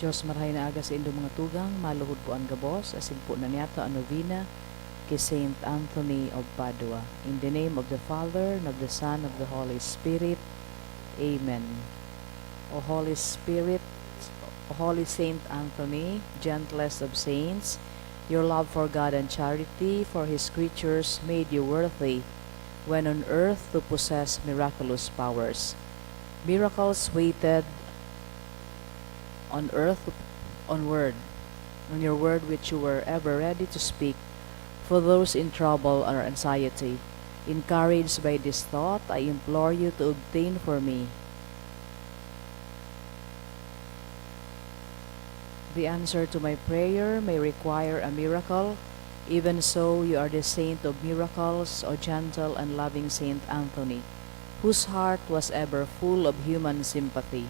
Diyos marahay na aga sa indo mga tugang, maluhod po ang gabos, asin po na niyato ang novena kay Saint Anthony of Padua. In the name of the Father, and of the Son, of the Holy Spirit. Amen. O Holy Spirit, O Holy Saint Anthony, gentlest of saints, your love for God and charity for His creatures made you worthy when on earth to possess miraculous powers. Miracles waited on earth on your word which you were ever ready to speak for those in trouble or anxiety. Encouraged by this thought, I implore you to obtain for me the answer to my prayer may require a miracle. Even so, you are the saint of miracles, O gentle and loving Saint Anthony, whose heart was ever full of human sympathy.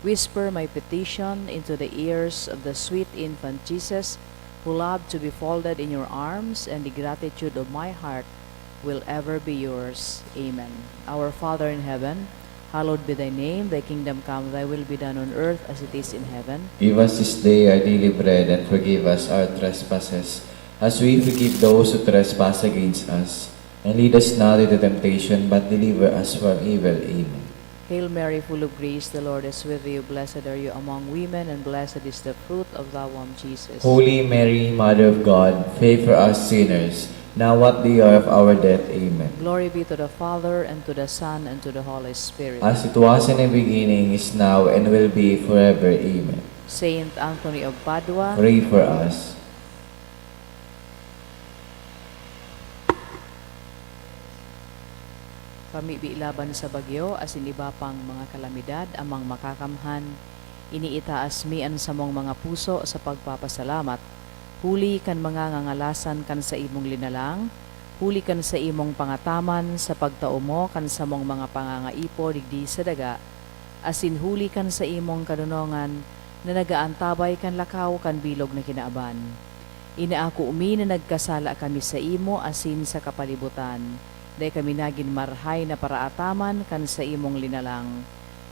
Whisper my petition into the ears of the sweet infant Jesus, who loved to be folded in your arms, and the gratitude of my heart will ever be yours. Amen. Our Father in heaven, hallowed be thy name, thy kingdom come, thy will be done on earth as it is in heaven. Give us this day our daily bread, and forgive us our trespasses, as we forgive those who trespass against us. And lead us not into temptation, but deliver us from evil. Amen. Hail Mary, full of grace, the Lord is with you. Blessed are you among women, and blessed is the fruit of thy womb, Jesus. Holy Mary, Mother of God, pray for us sinners, now at the hour of our death. Amen. Glory be to the Father, and to the Son, and to the Holy Spirit. As it was in the beginning, is now, and will be forever. Amen. Saint Anthony of Padua, Pray for us. kami bilaban sa bagyo, asin iba pang mga kalamidad, amang makakamhan, iniitaas mian sa mong mga puso sa pagpapasalamat. Huli kan mga ngangalasan kan sa imong linalang, huli kan sa imong pangataman, sa pagtao mo kan sa mong mga pangangaipo digdi sa daga, asin huli kan sa imong kadunongan, na nagaantabay kan lakaw kan bilog na kinaaban. Inaako umi na nagkasala kami sa imo, asin sa kapalibutan. Day kami nagin marhay na paraataman kan sa imong linalang.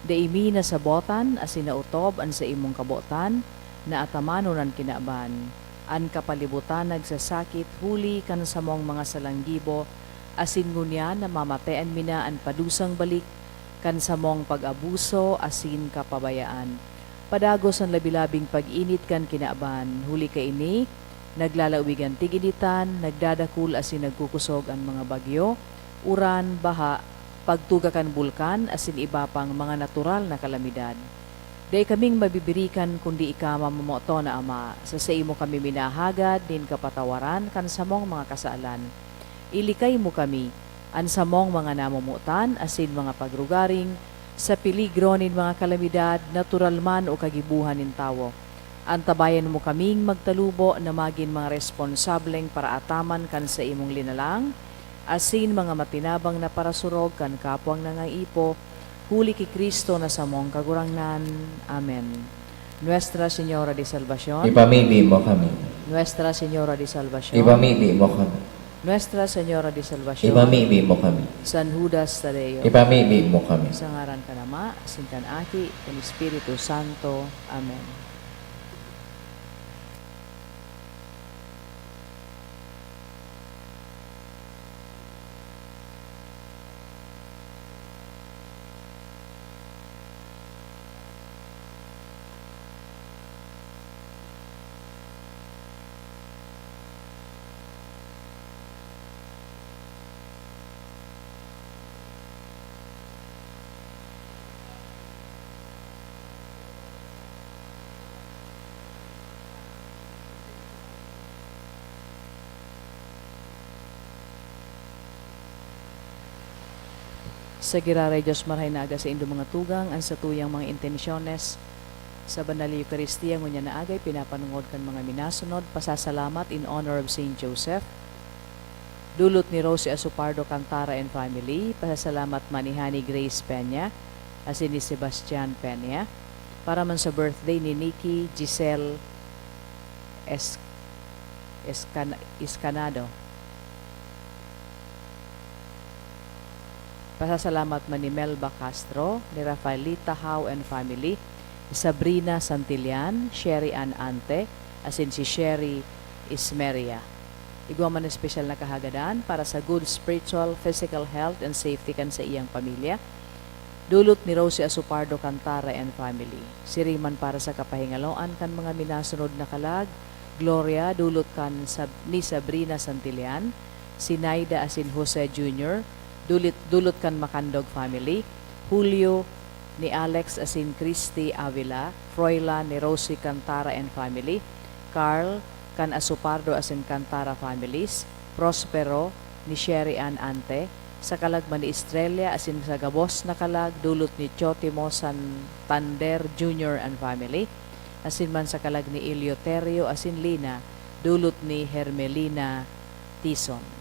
Day imi na sabotan asin nautob an sa imong kabotan na atamanon ang kinaaban. An kapalibutan nagsasakit huli kan sa mong mga salanggibo asin ngunya na mamatean mina an padusang balik kan sa mong pag-abuso asin kapabayaan. Padagos ang labilabing pag-init kan kinaaban. Huli ka ini naglalawigan tiginitan, nagdadakul asin nagkukusog ang mga bagyo, uran, baha, pagtugakan bulkan, asin iba pang mga natural na kalamidad. Day kaming mabibirikan kundi ika mamamoto na Ama, sa imo kami minahagad, din kapatawaran, kan samong mga kasaalan. Ilikay mo kami, an samong mga namumutan, asin mga pagrugaring, sa piligro nin mga kalamidad, natural man o kagibuhan nin tawo. Antabayan mo kaming magtalubo na maging mga responsableng paraataman kan sa imong linalang, asin mga matinabang na parasurog kan kapwang nangaipo, huli ki Kristo na samong kagurangnan. Amen. Nuestra Señora de Salvación, Ipamili mo kami. Nuestra Señora de Salvación, Ipamili mo kami. Nuestra Señora de Salvación, Ipamili mo kami. San Judas Tadeo, Ipamili mo kami. sa ngaran ka Ama, asin kan Aki, kan Espiritu Santo. Amen. Sa giraray Diyos marhay na aga sa indo mga tugang, ang sa tuyang mga intensyones, sa banal na Eucharistia ngunya na agay, pinapanungod kan mga minasunod, pasasalamat in honor of Saint Joseph, dulot ni Rosie Asupardo Cantara and family, pasasalamat man ni Honey Grace Peña, asin ni Sebastian Peña, para man sa birthday ni Nikki Giselle Escanado. Pasasalamat man ni Melba Castro, ni Rafaelita Howe and family, Sabrina Santillan, Sherry Ann Ante, asin si Sherry Ismeria. Igwa man espesyal na kahagadan para sa good spiritual, physical health and safety kan sa iyang pamilya. Dulot ni Rosie Asupardo Cantara and family. Siriman para sa kapahingaloan kan mga minasunod na kalag. Gloria dulot kan ni Sabrina Santillan, Sinaida asin Jose Jr., dulot kan Macandog family. Julio ni Alex asin Christy Avila, Froila ni Rosie Cantara and family. Carl kan Asupardo asin Cantara families. Prospero ni Sherry Ann Ante, sa kalagman ni Estrella asin sa gabos na kalag dulot ni Chotimo Santander Jr. and family, asin man sa kalag ni Eleuterio asin Lina dulot ni Hermelina Tison.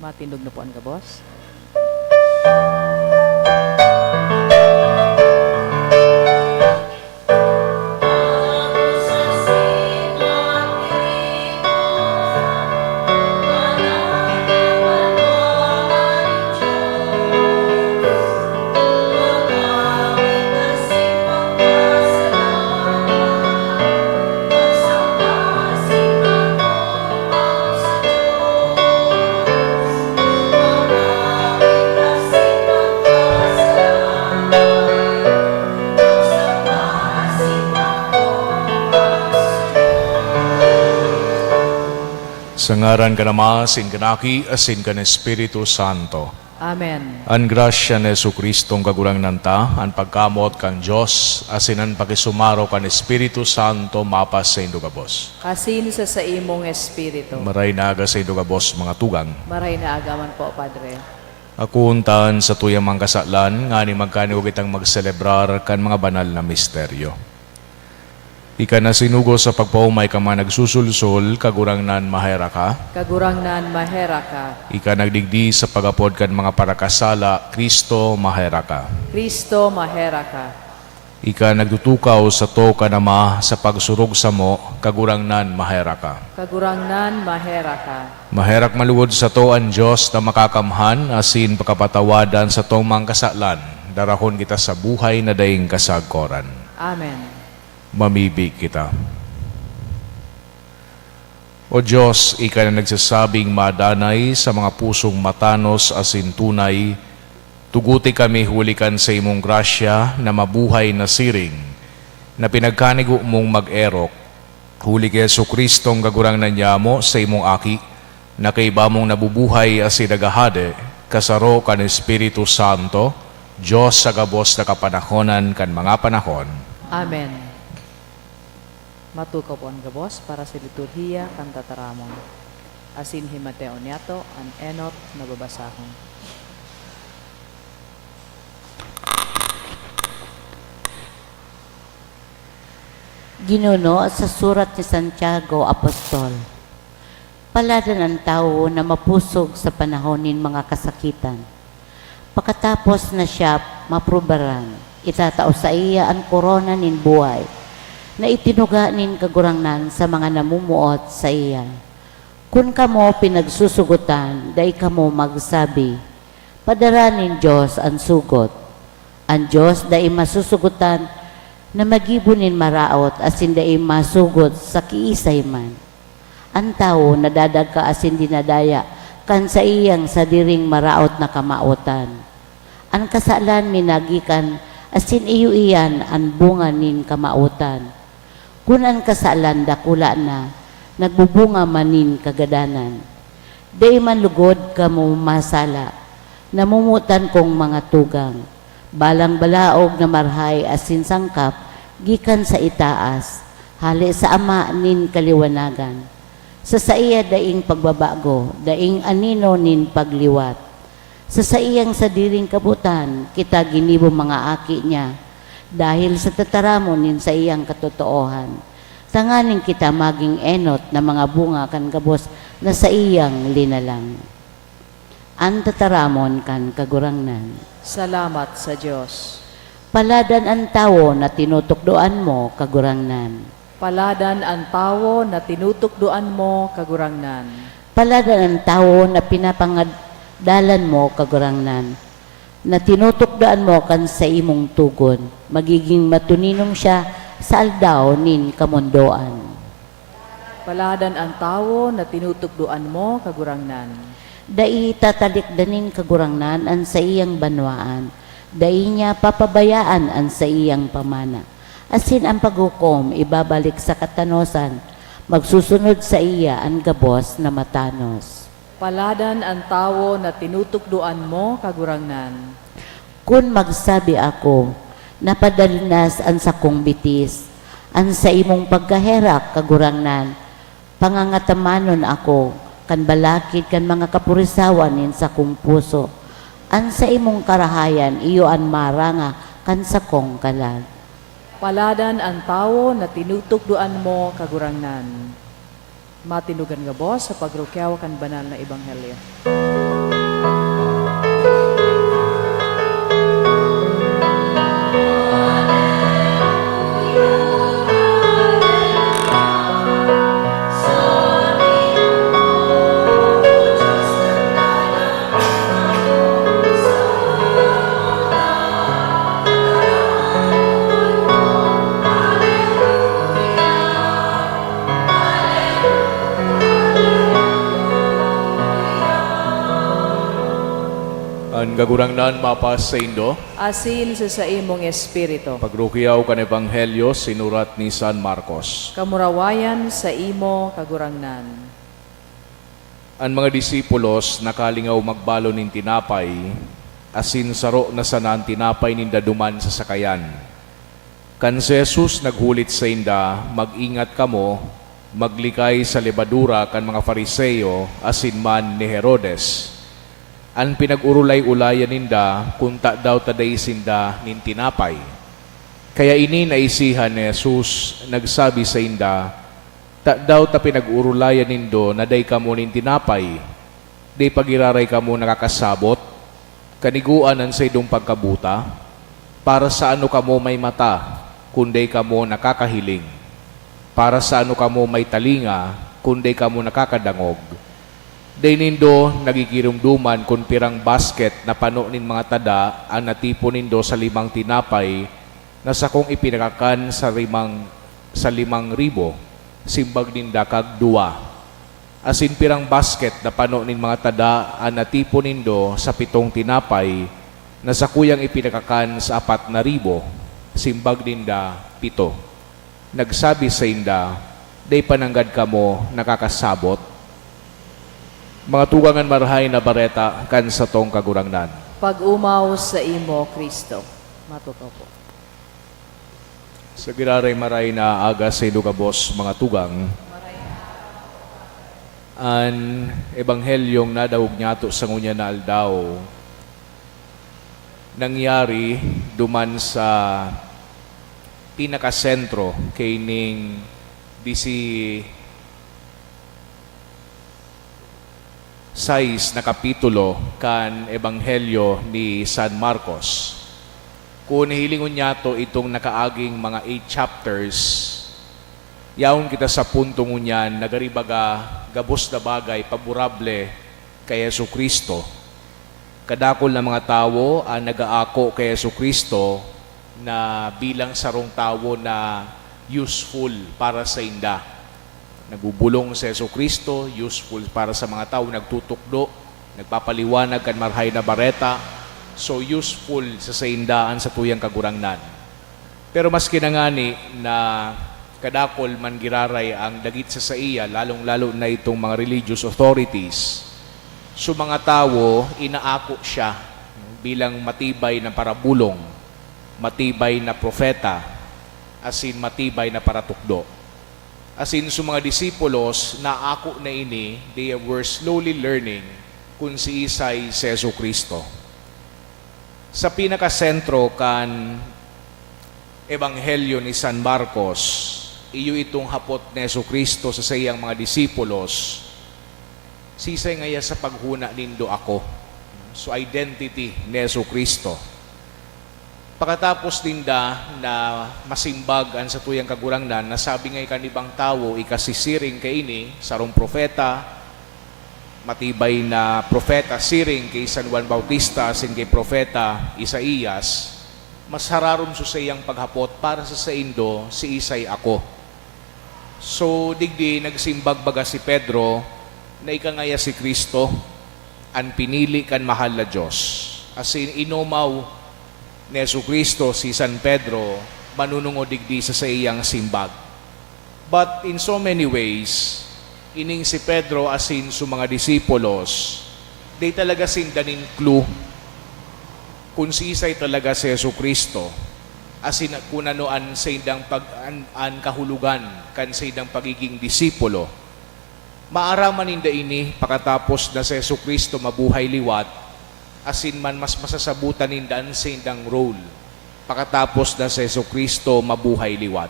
Matindog na po ang gabos. Sa ngaran ka nama, sin kanaki, asin ka ng Espiritu Santo. Amen. Ang grasya ni Jesucristong kagurang nanta, ang pagkamot kang Diyos, asin ang pakisumaro kan Espiritu Santo, mapas sa indugabos. Asin sa imong espiritu. Maray naga sa indugabos mga tugang. Maray na agaman po, Padre. Ako untaan sa tuyang mga kasaklan, nga ni magkaniwag itang magselebrar kan mga banal na misteryo. Ika na sinugo sa pagpaumay ka man nagsusulsol, kagurang nan mahera ka. Kagurang nan mahera ka. Ika nagdigdi sa pagapod kan mga parakasala, Kristo mahera ka. Kristo mahera ka. Ika nagtutukaw sa to ka nama sa pagsurog sa mo, kagurang nan mahera ka. Kagurang nan mahera ka. Maherak maluwod sa to ang Diyos na makakamhan, asin pakapatawadan sa tong mga kasaklan, darahon kita sa buhay na daing kasagkoran. Amen. Mamibig kita. O Diyos, ika na nagsasabing madanay sa mga pusong matanos asin tunay, tuguti kami hulikan sa imong grasya na mabuhay na siring, na pinagkanigo mong mag-erok, huli kay Jesucristong gagurang nanyamo sa imong aki, na kay bamong nabubuhay asin nagahade, kasaro kan Espiritu Santo, Diyos sa gabos na kapanahonan kan mga panahon. Amen. Matukaw po ang gabos para sa liturhiya kan tataramon. Asin himateo niyato ang enot na babasahon. Ginuno sa surat ni Santiago Apostol. Paladan ang tao na mapusog sa panahon nin mga kasakitan. Pagkatapos na siya maprubaran, itatao sa iya ang korona nin buhay, na itinuga nin kagurangnan sa mga namumuot sa iya. Kung kamo pinagsusugutan, day kamo magsabi, padaranin Diyos ang sugot. Ang Diyos day masusugutan na magibunin maraot asin day masugot sa kiisay man. Ang tao nadadagka asin dinadaya kan sa iyang sa diring maraot na kamautan. Ang kasalan minagikan asin iyo iyan ang bunga nin kamautan. Kunan kasalan dakula na, nagbubunga manin kagadanan. Day man lugod ka mo masala, namumutan kong mga tugang. Balang balaog na marhay asin sangkap, gikan sa itaas, hali sa ama nin kaliwanagan. Sa iya daing pagbabago, daing anino nin pagliwat. Sa iyang sadiring kabutan, kita ginibo mga aki niya, dahil sa tataramon nin sa iyang katotoohan. Tanganin kita maging enot na mga bunga kan gabos na sa iyang linalang. Ang tataramon kan kagurangnan. Salamat sa Diyos. Paladan ang tao na tinutukdoan mo kagurangnan. Paladan ang tao na tinutukdoan mo kagurangnan. Paladan ang tao na pinapangadalan mo kagurangnan. Na tinutukdaan mo kan sa imong tugon, magiging matuninong siya sa aldaw nin kamundoan. Paladan ang tao na tinutukdoan mo kagurangnan. Dai tatalikdanin kagurangnan ang sa iyang banwaan, dai niya papabayaan ang sa iyang pamana. Asin ang paghukom ibabalik sa katanosan, magsusunod sa iya ang gabos na matanos. Paladan ang tao na tinutukdoan mo kagurangnan. Kung magsabi ako, napadalinas ang sakong bitis, ang sa imong pagkaherak kagurangnan, pangangatamanon ako, kan balakid kan mga kapurisawan nin sa kong puso, ang sa imong karahayan iyo an maranga kan sa kong kalag. Paladan ang tao na tinutukdoan mo kagurangnan. Matinugan nga boss sa pagrukyaw kan banal na ebanghelyo. Ang gagurangnan mapas sa Indo, asin sa imong espiritu. pagrukiyaw kan Ebanghelyo sinurat ni San Marcos. Kamurawayan sa imo kagurangnan. Ang mga disipulos nakalingaw magbalo nin tinapay, asin saro na sanaan tinapay ninda duman sa sakayan. Kan si Jesus naghulit sa inda, mag-ingat kamo, maglikay sa lebadura kan mga Fariseo, asin man ni Herodes. Ang pinag-urulay-ulayan ninda, kunta daw taday sinda nin tinapay. Kaya ini naisihan ni Jesus, nagsabi sa inda, daw ta pinag-urulayan nindo na day kamo nin tinapay, day pagiraray kamo nakakasabot, kaniguan ang sa idong pagkabuta, para sa ano kamo may mata, kunday kamo nakakahiling, para sa ano kamo may talinga, kunday kamo nakakadangog. Day nindo nagikirumduman kung pirang basket na pano nin mga tada ang natipo nindo sa 5 tinapay na sakong ipinakakan sa 5,000, simbag ninda kag 2. Asin pirang basket na pano nin mga tada ang natipo nindo sa 7 tinapay na sakuyang ipinakakan sa 4,000, simbag ninda 7. Nagsabi sa inda, day pananggad kamo nakakasabot. Mga tugangan marhay na bareta kan sa tong kagurangnan. Pag-umaw sa imo, Kristo. Matutopo. Sa giraray maray na aga sa ilugabos mga tugang, an ebanghelyong nadawog nyato sa ngunya na aldaw, nangyari duman sa pinakasentro kay ning sais na kapitulo kan Ebanghelyo ni San Marcos. Kung hilingon niya to itong nakaaging mga 8 chapters, yaon kita sa puntong unyan, nagaribaga gabos na bagay, paborable kay Yesu Kristo. Kadakol na mga tao ang nagaako kay Yesu Kristo na bilang sarong tao na useful para sa inda. Nagbubulong sa Yesu Kristo, useful para sa mga tao, nagtutukdo, nagpapaliwanag kan marhay na bareta, so useful sa saindaan sa tuyang kagurangnan. Pero mas kinangani na kadakol man giraray ang dagit sa iya, lalong-lalo na itong mga religious authorities, so mga tao, inaako siya bilang matibay na parabulong, matibay na propeta, asin matibay na paratukdo. Asin sa mga disipulos na ako na ini, they were slowly learning kung si Isay si Jesu Kristo. Sa pinakasentro kan Ebanghelyo ni San Marcos, iyo itong hapot ni Jesu Kristo sa sayang mga disipulos, sisay ngaya sa paghuna nindo ako. So identity ni Jesu Kristo. Pagkatapos dinda na masimbag ang sa tuyang kagurangnan, nasabi ngay kanibang tao, ikasisiring kay ini, sarong propeta, matibay na propeta, siring kay San Juan Bautista, sin kay propeta Isaías, mas hararon so sa iyang paghapot para sa indo, si Isay ako. So digdi nagsimbag baga si Pedro, na ikangaya si Kristo, ang pinili kan mahal na Diyos. As in, inumaw ni Yesu Kristo si San Pedro manunungo digdi sa iyang simbag. But in so many ways, ining si Pedro asin sa mga disipulos, di talaga sindanin clue kung si Isay talaga si Yesu Kristo, asin kung ano an sa indang an kahulugan kan sa indang pagiging disipulo. Maaraman ninda ini pakatapos na si Yesu Kristo mabuhay liwat, asin man mas masasabutan nindan sa indang role pakatapos na si Jesu Kristo mabuhay liwat.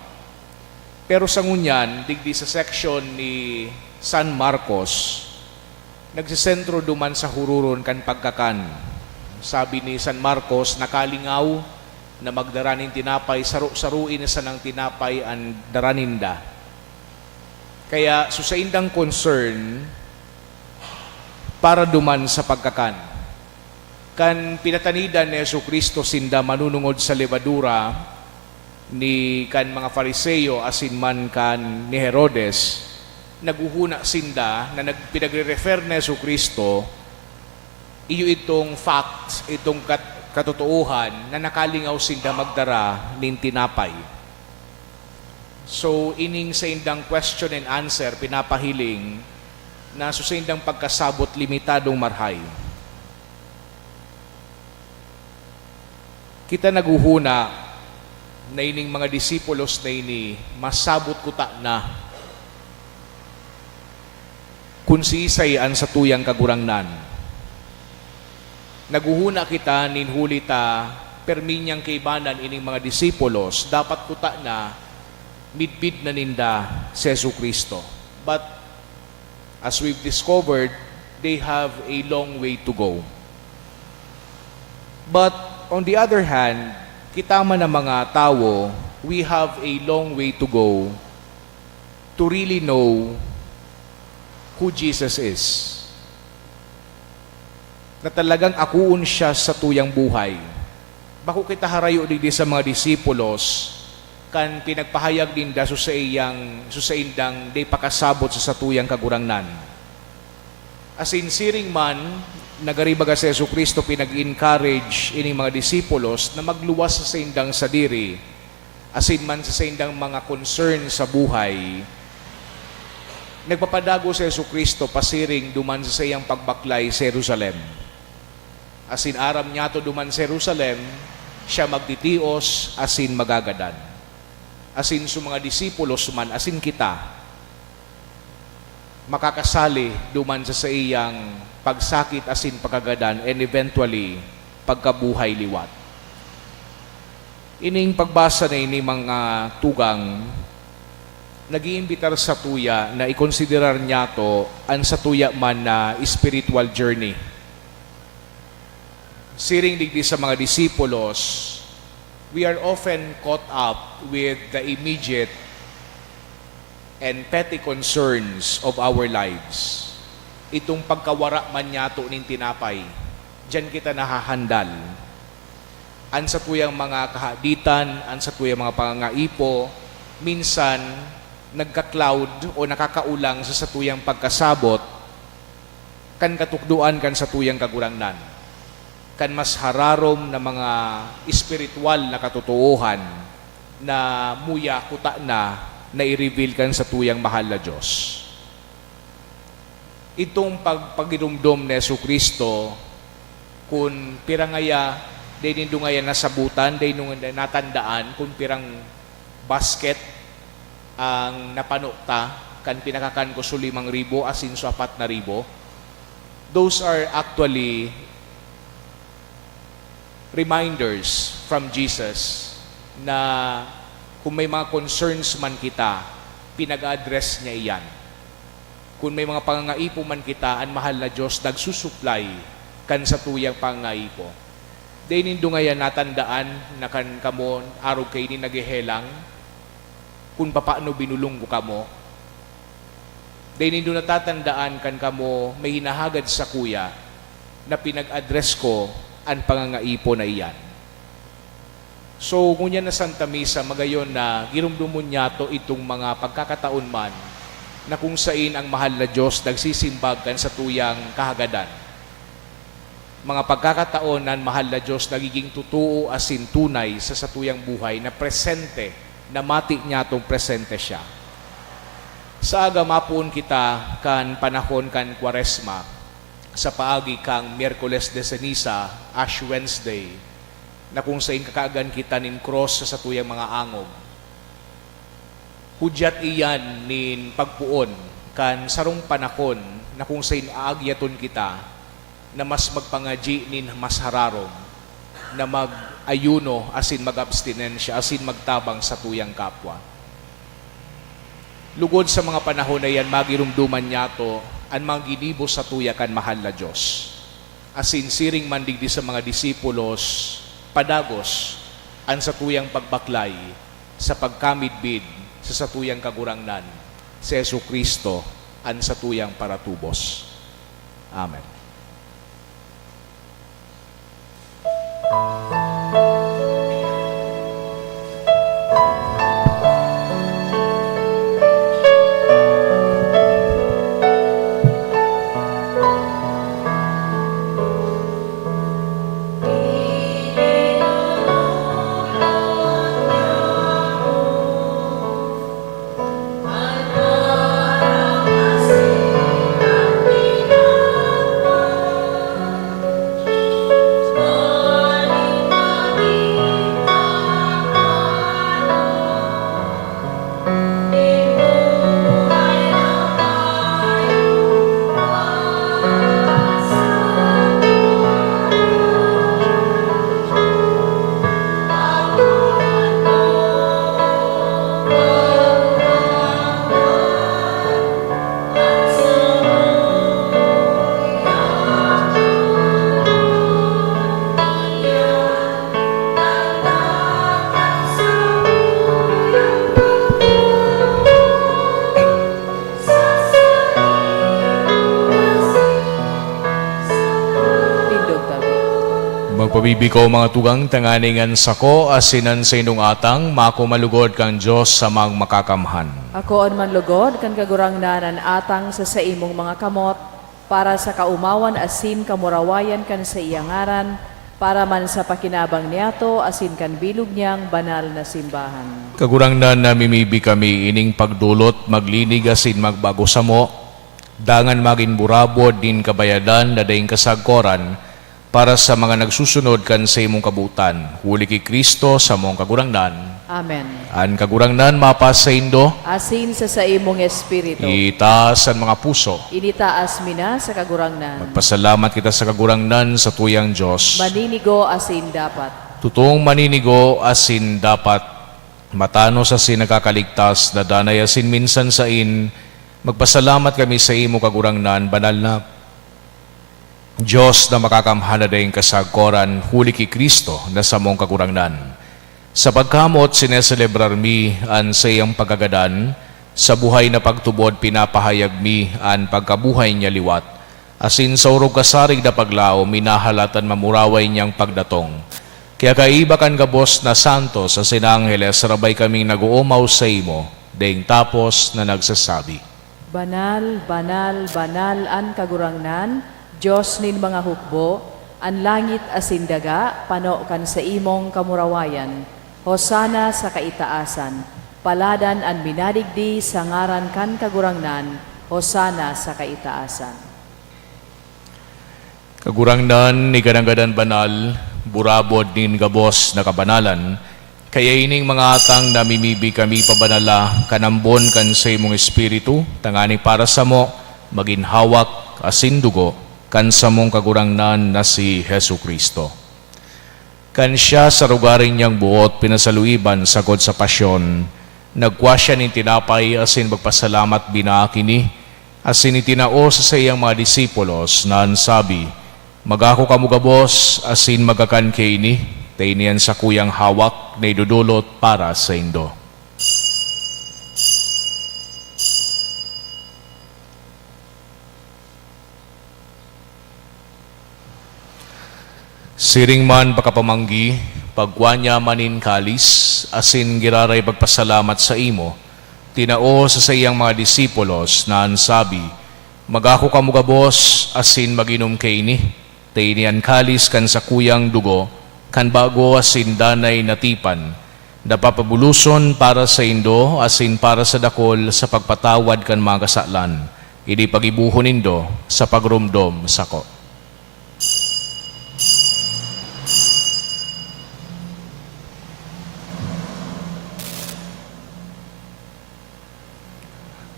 Pero sa ngunyan, digdi sa section ni San Marcos, nagsisentro duman sa hururon kan pagkakan. Sabi ni San Marcos, nakalingaw na magdaranin tinapay, saruin sa ng tinapay ang daraninda. Kaya sa indang concern para duman sa pagkakan. Kan pinatanidan ni Yesu Kristo sinda manunungod sa lebadura ni kan mga Fariseo asin man kan ni Herodes, naguhuna sinda na pinagre-refer ni Yesu Kristo iyo itong fact, itong katotohan na nakalingaw sinda magdara nin tinapay. So, ining sa indang question and answer, pinapahiling na sa indang pagkasabot limitadong marhay. Kita naguhuna na ining mga disipulos na ini masabot kuta na kung siisayan sa tuyang kagurangnan. Naguhuna kita ninhuli ta perminyang kaibanan ining mga disipulos dapat kuta na midbid na ninda si Jesucristo. But as we've discovered, they have a long way to go. But on the other hand, kita man ng mga tao, we have a long way to go to really know who Jesus is. Na talagang akuon siya sa tuyang buhay. Bako kita harayo digdi sa mga disipulos, kan pinagpahayag din da sa indang day pakasabot sa tuyang kagurangnan. As in siring man, nagaribaga si Jesucristo pinag-encourage ining mga disipulos na magluwas sa indang sadiri, asin man sa indang mga concern sa buhay. Nagpapadago si Jesucristo pasiring duman sa iyang pagbaklay sa Jerusalem. Asin aram niya to duman sa Jerusalem, siya magtitios, asin magagadan. Asin sa mga disipulos man, asin kita, makakasali duman sa iyang pagsakit, asin pagagadan, and eventually, pagkabuhay liwat. Ining pagbasa na ini mga tugang, nag-iimbitar sa tuya na ikonsiderar niya to ang sa tuya man na spiritual journey. Siring digdi sa mga disipulos, we are often caught up with the immediate and petty concerns of our lives. Itong pagkawara man yato ning tinapay, diyan kita nahahandal. An sa tuyang mga kahaditan, an sa tuyang mga pangangaipo, minsan nagka-cloud o nakakaulang sa tuyang pagkasabot, kan katukduan kan sa tuyang kagurangnan. Kan mas hararom na mga espiritual na katotohanan na muya kuta na i-reveal kan sa tuyang mahal na Diyos. Itong pagpagirumdom ni Jesucristo, kung pirangaya, day nindungaya nasabutan, day nung natandaan, kung pirang basket ang napanukta, kan pinakakan ko so 5,000, asin so 4,000. Those are actually reminders from Jesus na kung may mga concerns man kita, pinag-address niya iyan. Kung may mga pangangaipo man kita, ang mahal na Diyos nagsusupply kan sa tuyang pangangaipo. Dahil nindo ngayon natandaan na kan kamo araw kayo ni naghehelang kung paano binulong ko kamo. Dahil nindo natatandaan kan kamo may hinahagad sa kuya na pinag-address ko ang pangangaipo na iyan. So, ngunya na Santa Misa, magayon na girumdumon niya to itong mga pagkakataon man na kung sain ang mahal na Diyos nagsisimbag kan sa tuyang kahagadan. Mga pagkakataon na mahal na Diyos nagiging totoo asin tunay sa tuyang buhay na presente, na mati niya tong presente siya. Sa aga mapuon kita kan panahon kan Kwaresma, sa paagi kang Miyerkules de Ceniza, Ash Wednesday, na kung saing kakaagan kita nin cross sa tuyang mga angog. Hudyat iyan nin pagpuon kan sarong panahon na kung saing aagyaton kita na mas magpangaji nin mas hararom, na mag-ayuno asin mag-abstinensya, asin magtabang sa tuyang kapwa. Lugod sa mga panahon na yan, magirumduman niya to ang mga ginibo sa tuya kan mahal na Diyos. Asin siring mandigdi sa mga disipulos, padagos, ang sa tuyang pagbaklay, sa pagkamidbid, sa tuyang kagurangnan, si Jesucristo, ang sa tuyang paratubos. Amen. Pabibiko mga tugang tanganingan sako asinan sa inong atang mako malugod kang Diyos sa mga makakamhan. Ako on manlugod kan kagurangnanan atang sa imong mga kamot para sa kaumawan asin kamurawayan kan sa iyangaran para man sa pakinabang niyato asin kan bilog niyang banal na simbahan. Kagurangnan na mimibi kami ining pagdulot maglinig asin magbago sa mo, dangan maging burabod din kabayadan na daing kasagkoran para sa mga nagsusunod kan sa imong kabutan. Huli kay Kristo sa mong kagurangnan. Amen. An kagurangnan mapas sa indo, Asin sa imong espiritu. itaas ang mga puso. Initaas mina sa kagurangnan. Magpasalamat kita sa kagurangnan sa tuyang Diyos. Maninigo asin dapat. Totoong maninigo asin dapat matanos asin nakakaligtas na danay asin minsan sa magpasalamat kami sa imo kagurangnan banal na Diyos na makakamhana dayong kasagkoran huli ki Kristo na sa mong kagurangnan. Sa pagkamot sineselebrar mi an sa iyang pagkagadan, sa buhay na pagtubod pinapahayag mi an pagkabuhay niya liwat. Asin sa urog kasarig na paglao, minahalatan mamuraway niyang pagdatong. Kaya kaiba kan gabos na santos sa sinangheles, rabay kaming nag-uumaw sa imo, dayong tapos na nagsasabi. Banal, banal, banal an kagurangnan, Diyos nin mga hukbo, an langit asin daga, pano kan sa imong kamurawayan. Hosana sa kaitaasan, paladan an minadigdi sa ngaran kan kagurangnan, Hosana sa kaitaasan. Kagurangnan ni kadanggadan banal, burabod nin gabos na kabanalan, kaya ining mga atang namimibi kami pabanala, kanambon kan sa imong espiritu, tangani para sa mo, maginhawak asin dugo, kan sa mong kagurangnan na si Hesu Kristo. Kan siya sa rugaring niyang buot pinasaluiban sagod sa pasyon, nagkwa siya ni tinapay asin magpasalamat binaakini, asin itinao sa iyang mga disipulos na ansabi, magako kamugabos asin magakan kay ini, tainian sa kuyang hawak na idudulot para sa indo. Siring man pakapamanggi, pagwanya manin kalis, asin giraray pagpasalamat sa imo, tinao sa iyang mga disipulos na ansabi, magako kamugabos, asin maginom kay ini, tainian kalis kan sa kuyang dugo, kan bago asin danay natipan, napapabuluson para sa indo, asin para sa dakol sa pagpatawad kan mga kasalan, idi pagibuhon indo sa pagrumdom sako.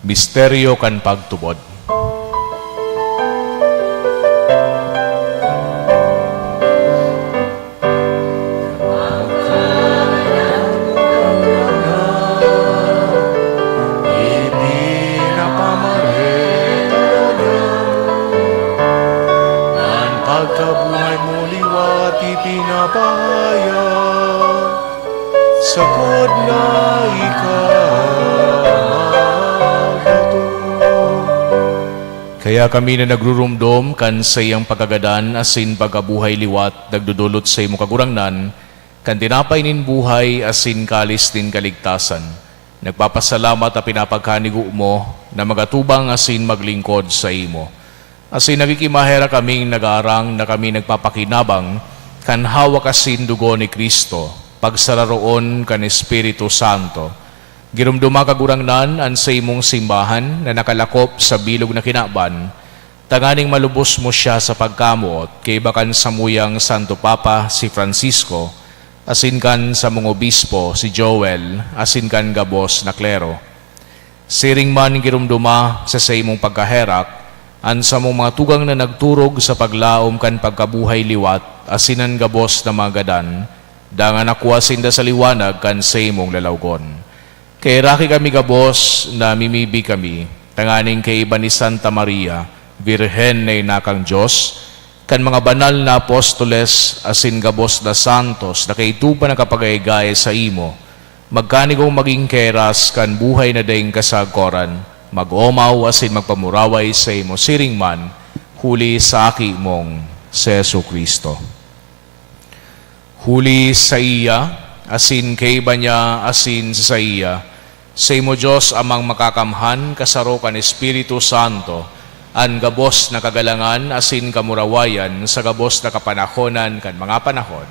Misteryo kan pagtubod. Ang pagkabuhay mo liwat ipinapahayag, sakod na ikaw. Kaya kami na nagrurumdom kan sa iyang pagkagadan asin pagabuhay liwat nagdudulot sa imo kagurangnan kan tinapay nin buhay asin kalis nin kaligtasan. Nagpapasalamat at pinapagkanigo mo na magatubang asin maglingkod sa imo. Asin nagikimahera kaming nag-aarang na kami nagpapakinabang kan hawak asin dugo ni Kristo pagsararoon kan Espiritu Santo. Girumduma kagurangnan an sa imong simbahan na nakalakop sa bilog na kinaban, tanganing malubos mo siya sa pagkamot kay bakan sa muyang Santo Papa si Francisco, asin kan sa mong obispo si Joel, asin kan gabos na klero. Siring man girumduma sa imong pagkaherak, an sa mong mga tugang na nagturog sa paglaom kan pagkabuhay liwat, asinan gabos na mga gadan, dangan akwasin da sa liwanag kan sa imong lalawgon. Kay raki kami gabos na mimibi kami, tanganing kay iba ni Santa Maria, Virhen na inakang Diyos, kan mga banal na apostoles, asin gabos na santos, na kay tupa na kapagayagay sa imo, magkanigong maging keras kan buhay na daing kasagkoran, mag-omaw asin magpamuraway sa imo siring man, huli sa aki mong Seso Kristo. Huli sa iya, asin kay iba niya, asin sa iya. Sa imo Diyos amang makakamhan, kasaro kan Espiritu Santo, an gabos na kagalangan, asin kamurawayan, sa gabos na kapanahonan kan mga panahon.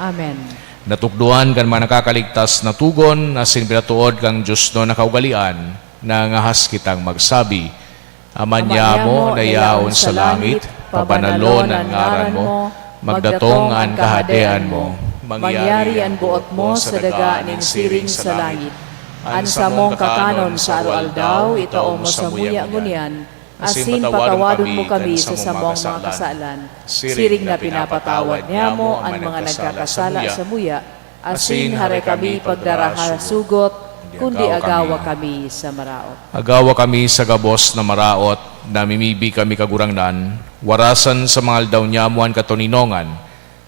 Amen. Natukduan kan mga nakakaligtas na tugon, asin pinatuod kang Diyos no nakaugalian, na ngahas kitang magsabi, Amanya mo na yaon sa langit, pabanalon ang ngaran mo, magdatong ang kahadean mo, mangyari ang buot mo sa daga ning siring sa langit. An samong kakanon sa aral-aldaw, itaom mo sa muya ngunyan, asin patawadon mo kami sa samong mga kasalan. Siring na pinapatawad niya mo ang mga nagkakasala sa muya, asin hare kami pagdaraha sugot, kundi agawa kami sa maraot. Agawa kami sa gabos na maraot, namimibi kami kagurangnan, warasan sa mga aldaw niya mo ang katuninongan,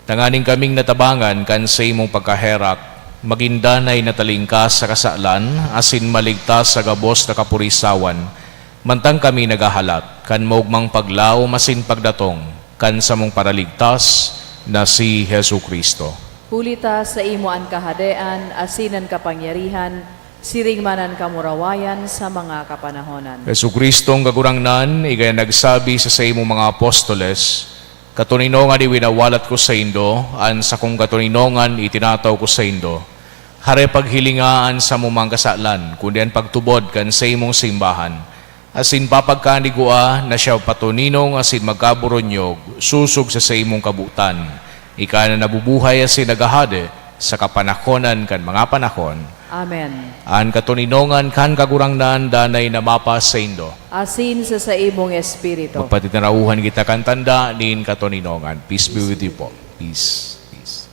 tanganing kaming natabangan kan sa imong pagkaherak, magindanay na talingkas sa kasalan, asin maligtas sa gabos na kapurisawan, mantang kami nagahalat, kan maugmang paglaw, masin pagdatong, kan sa mong paraligtas, na si Hesu Kristo. Hulita sa imo ang kahadean, asinan kapangyarihan, siring manan kamurawayan sa mga kapanahonan. Hesu Kristo ang kagurangnan, igay nagsabi sa imong mga apostoles, katuninongan iwinawalat ko sa indo, an sa kong katuninongan itinataw ko sa indo. Hare paghilingaan sa mumang kasalan, kundi ang pagtubod kan sa imong simbahan. Asin papagkanigua na siya patuninong asin magkaburonyog, susog sa imong kabutan. Ika na nabubuhay asin nagahade sa kapanahonan kan mga panahon. Amen. An katuninongan kan kagurangnan danay na mapas sa indo. Asin sa imong espiritu. Magpatitanauhan kita kan tanda nin katuninongan. Peace be with you po. Peace. Peace.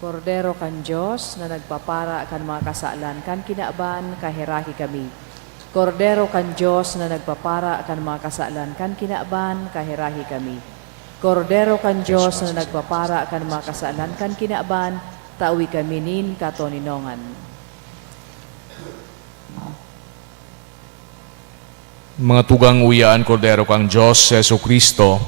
Kordero kan Diyos na nagpapara kan mga kasalan, kan kinaaban kahirahi kami. Kordero kan Diyos na nagpapara kan mga kasalan, kan kinaaban kahirahi kami. Kordero kan Diyos na nagpapara kan mga kasalan, kan kinaaban tawi kami nin katoninongan. Mga tugang uyaan, Kordero kang Diyos, Yesu Kristo,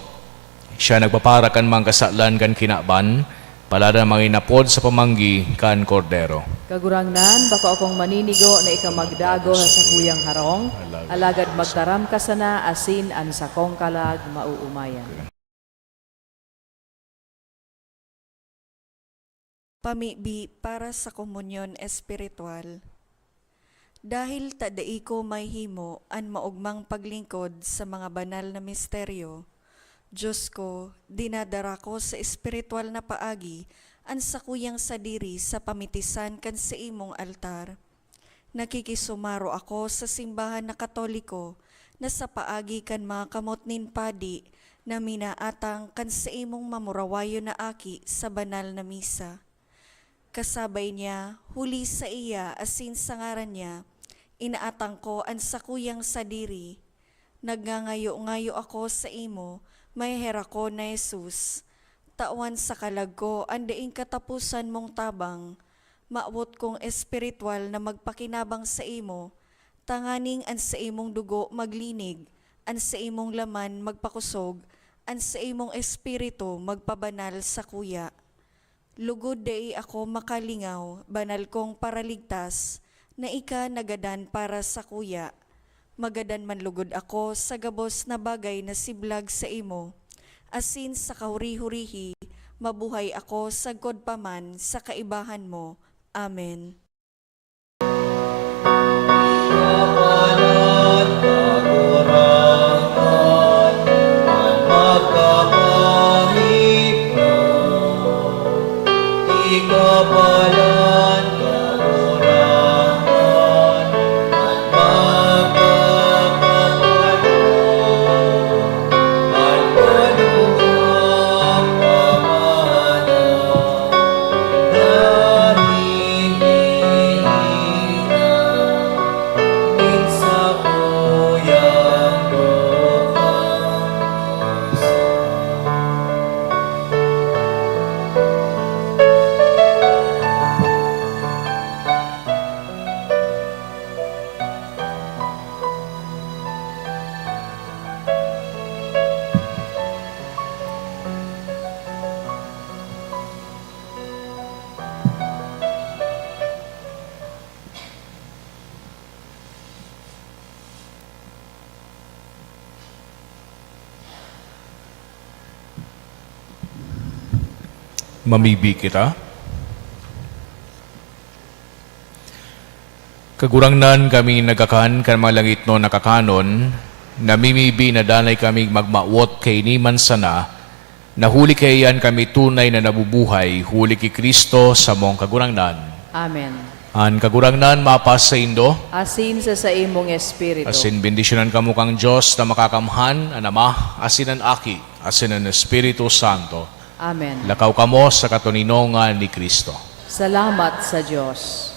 siya nagpapara kan mga kasalan kan kinaaban, palada mga inapod sa pamanggi kan Kordero. Kagurangnan, baka akong maninigo na ikamagdago sa kuyang harong, alagad magtaram ka sana asin an sakong kalag mauumayan. Pamibi para sa komunyon espiritual. Dahil tadai ko may himo an maugmang paglingkod sa mga banal na misteryo, Diyos ko, dinadara ko sa espiritual na paagi an sakuyang sadiri sa pamitisan kan sa imong altar. Nakikisumaro ako sa simbahan na Katoliko na sa paagi kan mga kamot nin padi na minaatang kan sa imong mamurawayo na aki sa banal na misa. Kasabay niya, huli sa iya asin sa ngaran niya, inaatang ko ang sakuyang sadiri. Nagngangayo-ngayo ako sa imo, may hera ko na Jesus. Tawan sa kalag ko, andaing katapusan mong tabang. Maawot kong espiritual na magpakinabang sa imo, tanganing an sa imong dugo maglinig, an sa imong laman magpakusog, an sa imong espiritu magpabanal sa kuya. Lugod dai ako makalingaw, banal kong paraligtas, na ika nagadan para sa kuya. Magadan man lugod ako sa gabos na bagay na siblag sa imo. Asin sa kahuri-hurihi, mabuhay ako sa godpaman sa kaibahan mo. Amen. Mamibi kita. Kagurangnan kami nagakan kan mga langit no nakakanon, namimibi na danay kami magmaot kay niman sana, nahuli kayan kami tunay na nabubuhay, huli ki Kristo sa mong kagurangnan. Amen. An kagurangnan mapas sa Indo, Asin sa imong espiritu. asin bendisyonan kamo kang Diyos na makakamhan, an Ama, asin ang Aki, asin ang Espiritu Santo. Amen. Lakaw kamo sa katuninongan ni Kristo. Salamat sa Diyos.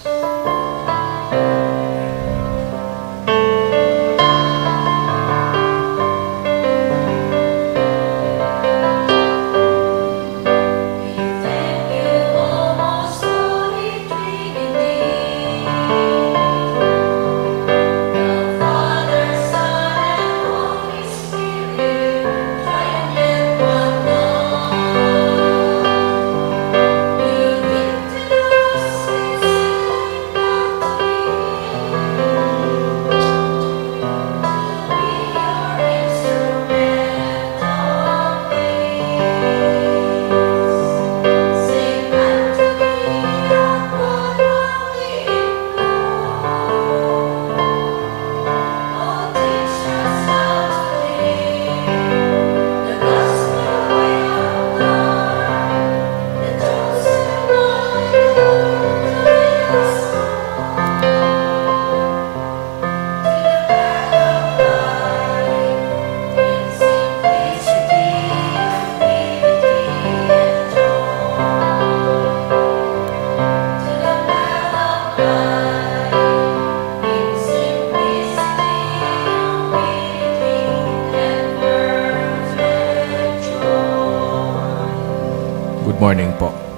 Good morning po.